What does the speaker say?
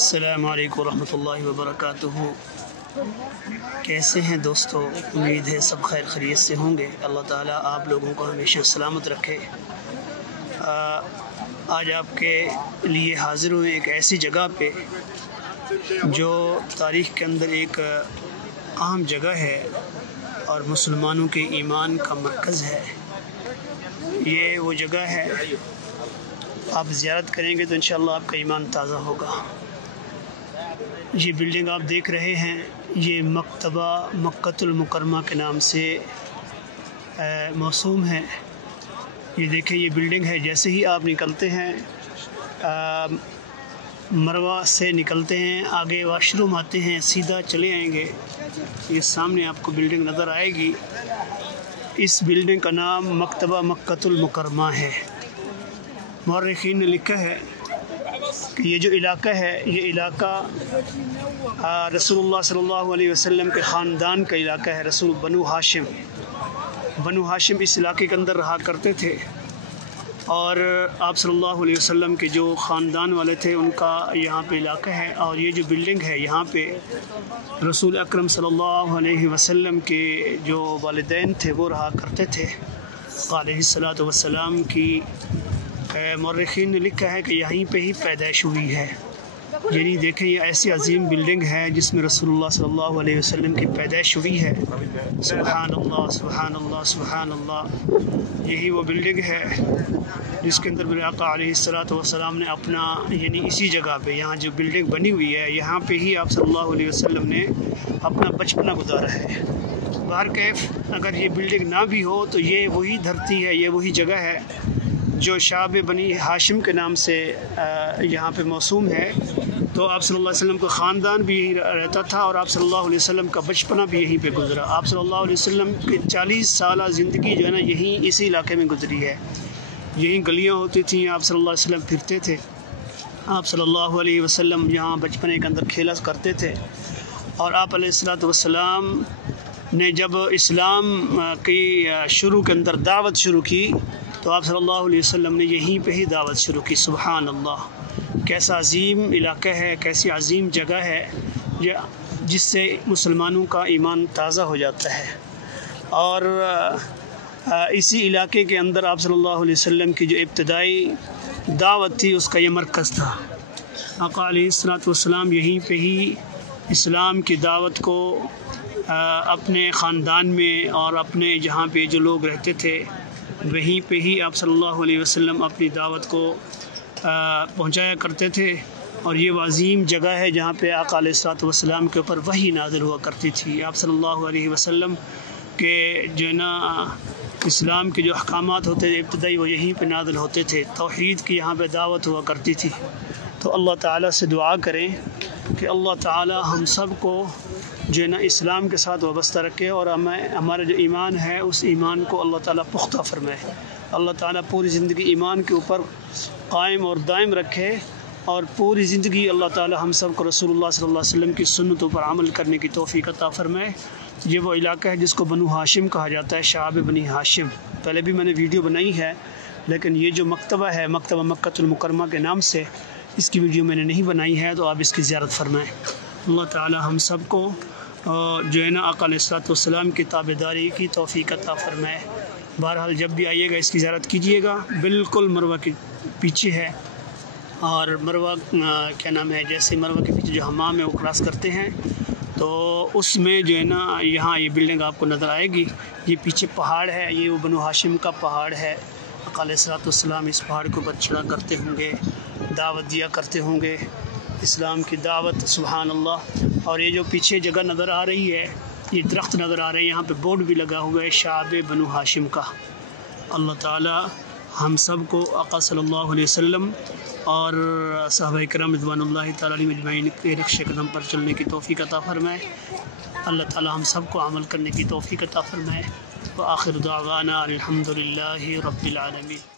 السلام علیکم ورحمۃ اللہ وبرکاتہ۔ کیسے ہیں دوستو؟ امید ہے سب خیر خیریت سے ہوں گے۔ اللہ تعالیٰ آپ لوگوں کو ہمیشہ سلامت رکھے۔ آج آپ کے لیے حاضر ہوئے ایک ایسی جگہ پہ جو تاریخ کے اندر ایک اہم جگہ ہے اور مسلمانوں کے ایمان کا مرکز ہے۔ یہ وہ جگہ ہے، آپ زیارت کریں گے تو انشاءاللہ آپ کا ایمان تازہ ہوگا۔ یہ بلڈنگ آپ دیکھ رہے ہیں، یہ مکتبہ مکۃ المکرمہ کے نام سے موسوم ہے۔ یہ دیکھیں، یہ بلڈنگ ہے۔ جیسے ہی آپ نکلتے ہیں مروہ سے نکلتے ہیں، آگے واش روم آتے ہیں، سیدھا چلے آئیں گے، یہ سامنے آپ کو بلڈنگ نظر آئے گی۔ اس بلڈنگ کا نام مکتبہ مکۃ المکرمہ ہے۔ مورخین نے لکھا ہے کہ یہ جو علاقہ ہے، یہ علاقہ رسول اللہ صلی اللہ علیہ وسلم کے خاندان کا علاقہ ہے۔ رسول بنو ہاشم اس علاقے کے اندر رہا کرتے تھے، اور آپ صلی اللہ علیہ وسلم کے جو خاندان والے تھے ان کا یہاں پہ علاقہ ہے۔ اور یہ جو بلڈنگ ہے، یہاں پہ رسول اکرم صلی اللہ علیہ وسلم کے جو والدین تھے وہ رہا کرتے تھے علیہ الصلاۃ والسلام کی۔ مورخین نے لکھا ہے کہ یہیں پہ ہی پیدائش ہوئی ہے۔ یعنی دیکھیں، یہ ایسی عظیم بلڈنگ ہے جس میں رسول اللہ صلی اللہ علیہ وسلم کی پیدائش ہوئی ہے۔ سبحان اللہ سبحان اللہ سبحان اللہ۔ یہی وہ بلڈنگ ہے جس کے اندر میرے آقا علیہ الصلاۃ والسلام نے اپنا، یعنی اسی جگہ پہ، یہاں جو بلڈنگ بنی ہوئی ہے، یہاں پہ ہی آپ صلی اللہ علیہ وسلم نے اپنا بچپنا گزارا ہے۔ بہرکیف اگر یہ بلڈنگ نہ بھی ہو تو یہ وہی دھرتی ہے، یہ وہی جگہ ہے جو شعب بنی ہاشم کے نام سے یہاں پہ موسوم ہے۔ تو آپ صلی اللہ علیہ وسلم کا خاندان بھی یہیں رہتا تھا، اور آپ صلی اللہ علیہ وسلم کا بچپنا بھی یہیں پہ گزرا۔ آپ صلی اللہ علیہ وسلم کی 40 سالہ زندگی جو ہے نا، یہیں اسی علاقے میں گزری ہے۔ یہیں گلیاں ہوتی تھیں، آپ صلی اللہ علیہ وسلم پھرتے تھے۔ آپ صلی اللہ علیہ وسلم یہاں بچپنے کے اندر کھیلا کرتے تھے۔ اور آپ علیہ الصلاۃ والسلام نے جب اسلام کی شروع کے اندر دعوت شروع کی تو آپ صلی اللہ علیہ وسلم نے یہیں پہ ہی دعوت شروع کی۔ سبحان اللہ، کیسا عظیم علاقہ ہے، کیسی عظیم جگہ ہے جس سے مسلمانوں کا ایمان تازہ ہو جاتا ہے۔ اور اسی علاقے کے اندر آپ صلی اللہ علیہ وسلم کی جو ابتدائی دعوت تھی اس کا یہ مرکز تھا۔ آقا علیہ الصلاۃ والسلام یہیں پہ ہی اسلام کی دعوت کو اپنے خاندان میں اور اپنے جہاں پہ جو لوگ رہتے تھے وہیں پہ ہی آپ صلی اللہ علیہ وسلم اپنی دعوت کو پہنچایا کرتے تھے۔ اور یہ وہ عظیم جگہ ہے جہاں پہ آقا علیہ الصلاۃ والسلام کے اوپر وحی نازل ہوا کرتی تھی۔ آپ صلی اللہ علیہ وسلم کے جو ہے نا اسلام کے جو احکامات ہوتے تھے ابتدائی، وہ یہیں پہ نازل ہوتے تھے۔ توحید کی یہاں پہ دعوت ہوا کرتی تھی۔ تو اللہ تعالیٰ سے دعا کریں کہ اللہ تعالیٰ ہم سب کو جو ہے نا اسلام کے ساتھ وابستہ رکھے، اور ہمارا جو ایمان ہے اس ایمان کو اللہ تعالیٰ پختہ فرمائے۔ اللہ تعالیٰ پوری زندگی ایمان کے اوپر قائم اور دائم رکھے، اور پوری زندگی اللہ تعالیٰ ہم سب کو رسول اللہ صلی اللہ علیہ وسلم کی سنتوں پر عمل کرنے کی توفیق عطا فرمائے۔ یہ وہ علاقہ ہے جس کو بنو ہاشم کہا جاتا ہے، شعب بنی ہاشم۔ پہلے بھی میں نے ویڈیو بنائی ہے، لیکن یہ جو مکتبہ ہے مکتبہ مکۃ المکرمہ کے نام سے، اس کی ویڈیو میں نے نہیں بنائی ہے، تو آپ اس کی زیارت فرمائیں۔ اللہ تعالیٰ ہم سب کو جو ہے نا آقا علیہ الصلاۃ والسلام کی تابعداری کی توفیق عطا فرمائے۔ بہرحال جب بھی آئیے گا اس کی زیارت کیجیے گا، بالکل مروہ کے پیچھے ہے۔ اور مروہ کیا نام ہے، جیسے مروہ کے پیچھے جو حمام ہے وہ کراس کرتے ہیں تو اس میں جو ہے نا یہاں یہ بلڈنگ آپ کو نظر آئے گی۔ یہ پیچھے پہاڑ ہے، یہ وہ بنو ہاشم کا پہاڑ ہے۔ آقا علیہ الصلاۃ والسلام اس پہاڑ کے اوپر چڑھا کرتے ہوں گے، دعوت دیا کرتے ہوں گے، اسلام کی دعوت۔ سبحان اللہ۔ اور یہ جو پیچھے جگہ نظر آ رہی ہے، یہ درخت نظر آ رہے ہیں، یہاں پہ بورڈ بھی لگا ہوا ہے شعب بنو ہاشم کا۔ اللہ تعالیٰ ہم سب کو آقا صلی اللہ علیہ وسلم اور صحابہ کرام رضوان اللہ تعالیٰ علیہم اجمعین کے نقش قدم پر چلنے کی توفیق عطا فرمائے۔ اللہ تعالیٰ ہم سب کو عمل کرنے کی توفیق عطا فرمائے۔ وآخر دعوانا الحمد للہ رب العالمین۔